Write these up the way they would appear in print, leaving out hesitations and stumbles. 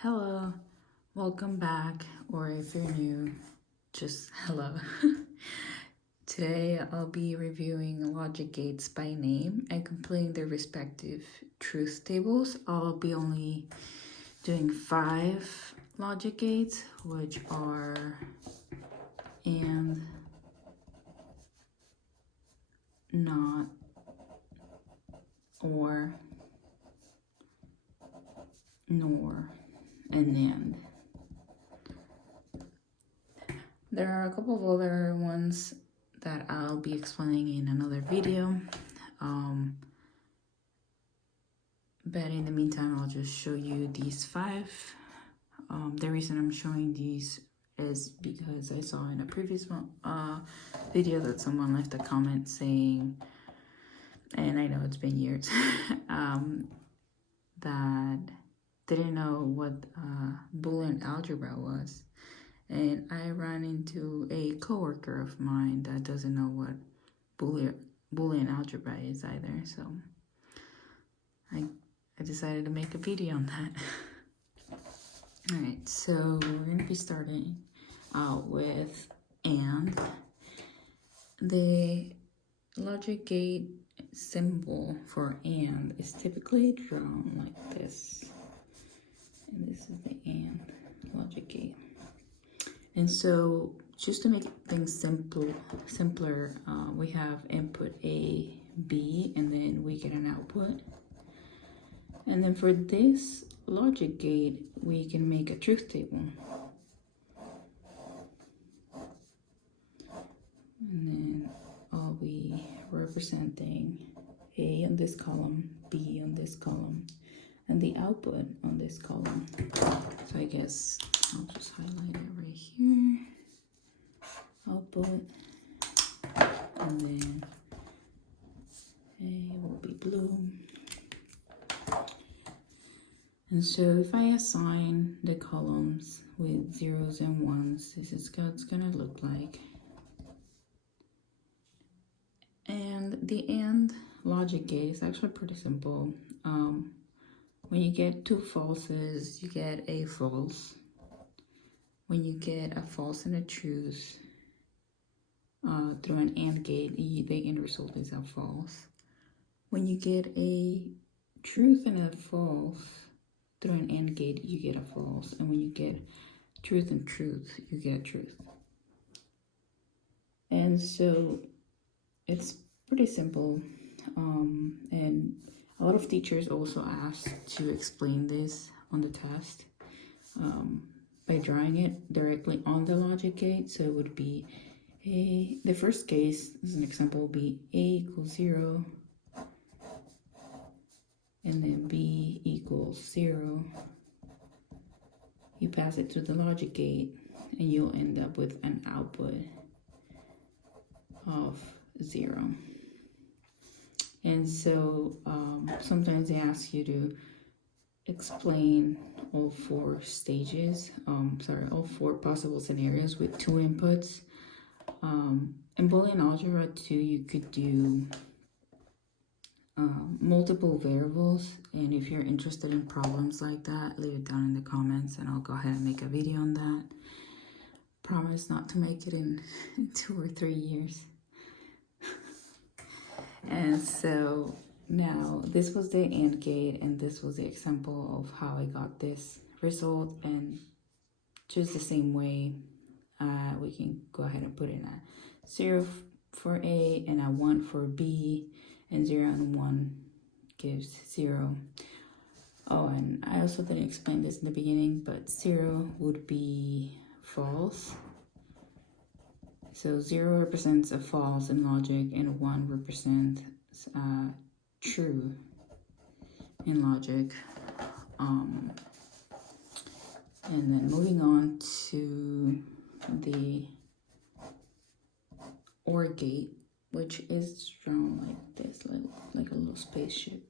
Hello, welcome back, or if you're new, just hello. Today I'll be reviewing logic gates by name and completing their respective truth tables. I'll be only doing 5 logic gates, which are and, not, or, nor, and and. There are a couple of other ones that I'll be explaining in another video. But in the meantime, I'll just show you these 5. The reason I'm showing these is because I saw in a previous video that someone left a comment saying, and I know it's been years, that didn't know what Boolean algebra was. And I ran into a coworker of mine that doesn't know what Boolean algebra is either, so I decided to make a video on that. Alright, so we're going to be starting out with and. The logic gate symbol for and is typically drawn like this. And this is the and logic gate. And so just to make things simpler, we have input A, B, and then we get an output. And then for this logic gate, we can make a truth table. And then I'll be representing A on this column, B on this column, and the output on this column. So I guess I'll just highlight it right here. Output, and then A will be blue. And so if I assign the columns with 0s and 1s, this is what it's gonna look like. And the AND logic gate is actually pretty simple. When you get 2 falses, you get a false. When you get a false and a truth through an AND gate, the end result is a false. When you get a truth and a false through an AND gate, you get a false. And when you get truth and truth, you get truth. And so it's pretty simple. And a lot of teachers also ask to explain this on the test by drawing it directly on the logic gate. So it would be the first case, as an example, would be A equals 0, and then B equals 0. You pass it to the logic gate, and you'll end up with an output of 0. And so sometimes they ask you to explain all 4 stages, all 4 possible scenarios with 2 inputs. In Boolean algebra too, you could do multiple variables, and if you're interested in problems like that, leave it down in the comments and I'll go ahead and make a video on that. Promise not to make it in 2 or 3 years. And so now this was the AND gate, and this was the example of how I got this result. And just the same way, we can go ahead and put in a 0 for A and a 1 for B, and 0 and 1 gives 0. Oh, and I also didn't explain this in the beginning, but 0 would be false. So 0 represents a false in logic, and 1 represents true in logic. And then moving on to the OR gate, which is drawn like this, like a little spaceship.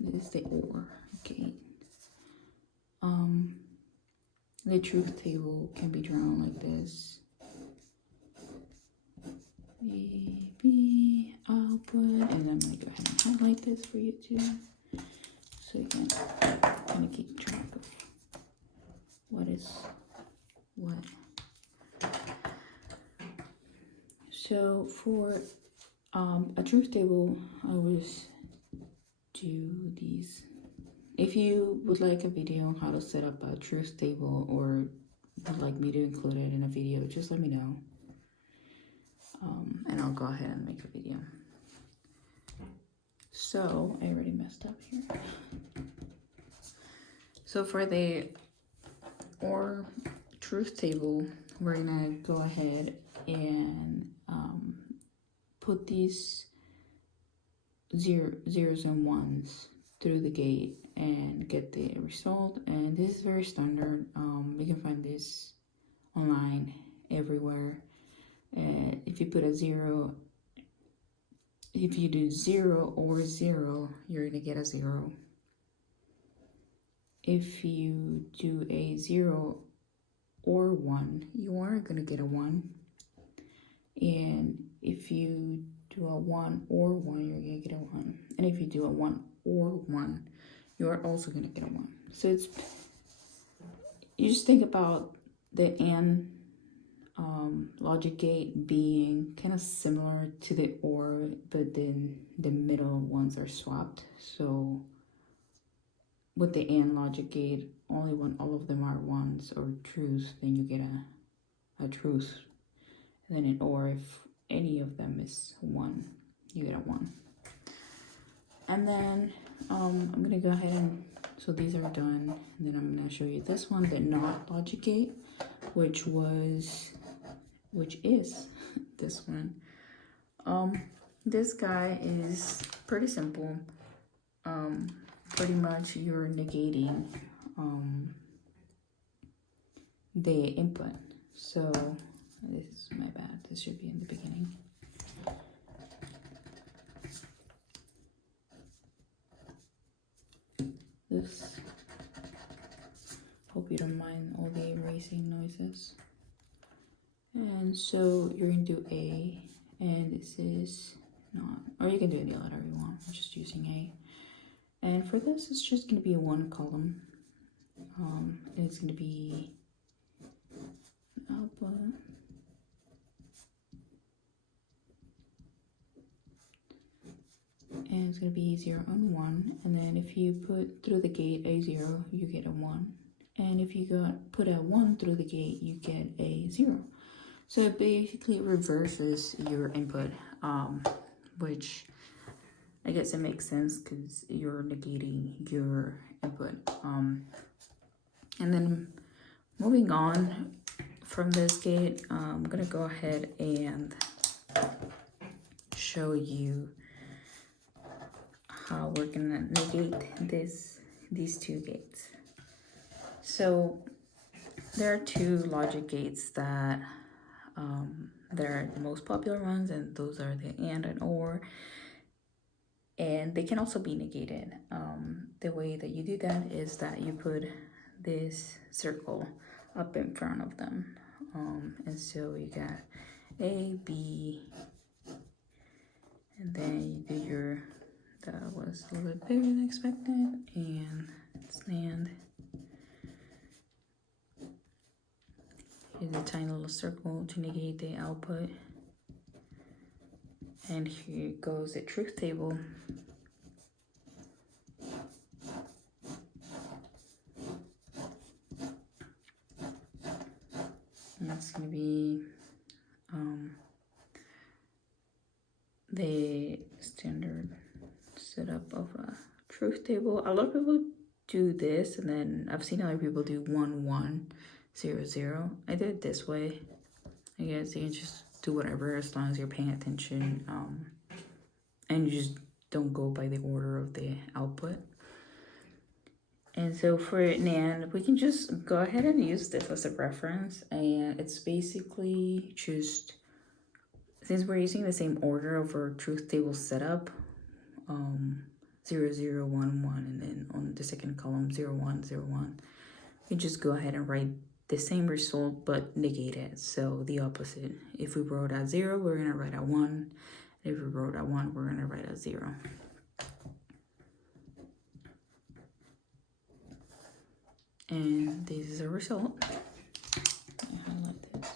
This is the OR gate. The truth table can be drawn like this. A, B, output, and I'm gonna go ahead and this for you too, so you can kind of keep track of what is what. So for a truth table, I always do these. If you would like a video on how to set up a truth table, or would like me to include it in a video, just let me know. And I'll go ahead and make a video. So I already messed up here. So for the or truth table, we're gonna go ahead and put these zeros and ones through the gate and get the result. And this is very standard. You can find this online everywhere. If you put a 0, if you do 0 or 0, you're gonna get a 0. If you do a 0 or 1, you are gonna get a 1. And if you do a 1 or 1, you're gonna get a 1. And if you do a 1 or 1, you are also gonna get a 1. So it's, you just think about the AND logic gate being kind of similar to the OR, but then the middle ones are swapped. So with the AND logic gate, only when all of them are ones or truths, then you get a truth. And then in OR, if any of them is 1, you get a 1. And then I'm gonna go ahead and, so these are done. And then I'm gonna show you this one, the NOT logic gate, which is this one. This guy is pretty simple. Pretty much you're negating the input. So this is my bad, this should be in the beginning. This, hope you don't mind all the erasing noises. And so you're gonna do A, and this is not, or you can do any letter you want. I'm just using A. And for this, it's just gonna be a 1 column. And it's gonna be output. And it's gonna be 0 and 1. And then if you put through the gate a 0, you get a 1. And if you put a 1 through the gate, you get a 0. So it basically reverses your input, which I guess it makes sense because you're negating your input. And then moving on from this gate, I'm gonna go ahead and show you how we're gonna negate these two gates. So there are two logic gates that they're the most popular ones, and those are the AND and OR, and they can also be negated. The way that you do that is that you put this circle up in front of them, and so you got A, B, and then you do your, that was a little bit bigger than expected, and stand. Here's a tiny little circle to negate the output. And here goes the truth table. And that's going to be the standard setup of a truth table. A lot of people do this, and then I've seen other people do 1, 1, 0, 0. I did it this way. I guess you can just do whatever as long as you're paying attention, and you just don't go by the order of the output. And so for NAND, we can just go ahead and use this as a reference, and it's basically just, since we're using the same order of our truth table setup, 0, 0, 1, 1, and then on the second column 0, 1, 0, 1, you just go ahead and write the same result but negate it. So the opposite. If we wrote a 0, we're gonna write a 1. If we wrote a 1, we're gonna write a 0. And this is a result. Let me highlight this.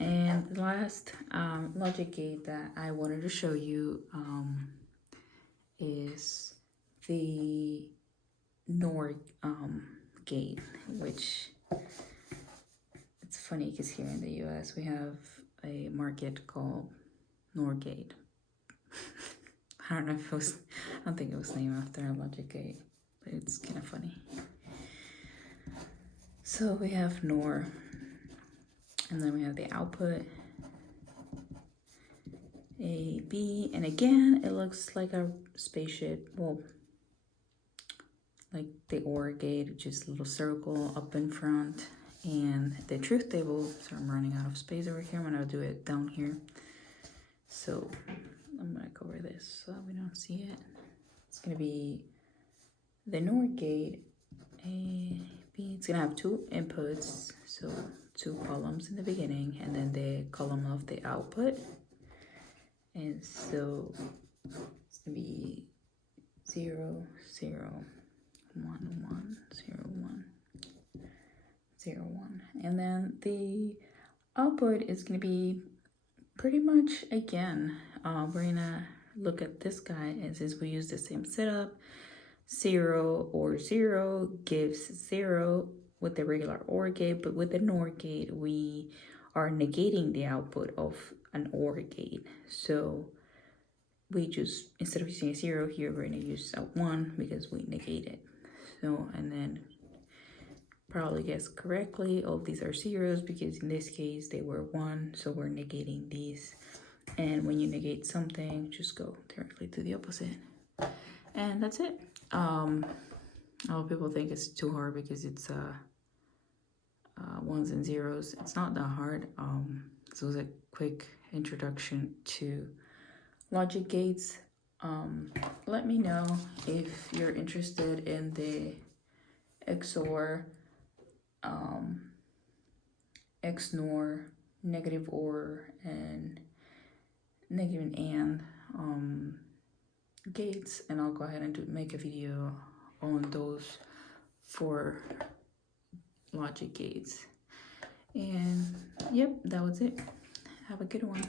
And the last logic gate that I wanted to show you is the NOR gate, which it's funny because here in the US we have a market called NOR gate. I don't know if it was, I don't think it was named after a logic gate, but it's kind of funny. So we have NOR, and then we have the output, A, B, and again, it looks like a spaceship. Well, like the OR gate, just a little circle up in front, and the truth table. So I'm running out of space over here. I'm gonna do it down here. So I'm gonna cover this so we don't see it. It's gonna be the NOR gate, A, B. It's gonna have two inputs, so two columns in the beginning, and then the column of the output. And so it's gonna be 0, 0, 1, 1, 0, 1, 0, 1. And then the output is gonna be pretty much, again, we're gonna look at this guy, and since we use the same setup, 0 or 0 gives 0 with the regular OR gate, but with the NOR gate, we are negating the output of an OR gate. So we just, instead of using a 0 here, we're gonna use a 1 because we negate it. So, and then probably guess correctly, all of these are 0s because in this case they were 1, so we're negating these. And when you negate something, just go directly to the opposite. And that's it. A lot of people think it's too hard because it's ones and zeros. It's not that hard. This was a quick introduction to logic gates. Let me know if you're interested in the XOR, XNOR, negative OR, and negative AND gates, and I'll go ahead and make a video on those for logic gates. And yep, that was it. Have a good one.